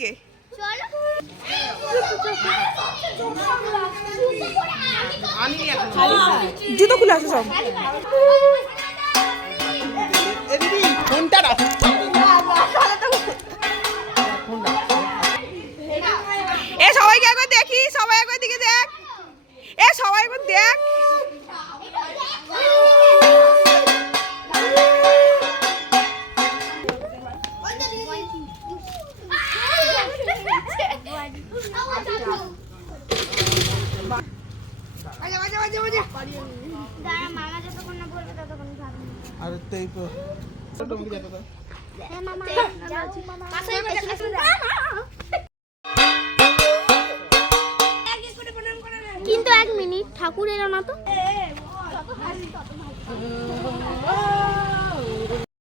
দিকে। জুতো খুলে আসো সব। এ সবাইকে একবার দেখি, সবাই একবার দিকে দেখ। এ সবাই একবার দেখ। কিন্তু 1 মিনিট, ঠাকুর এলো না তো।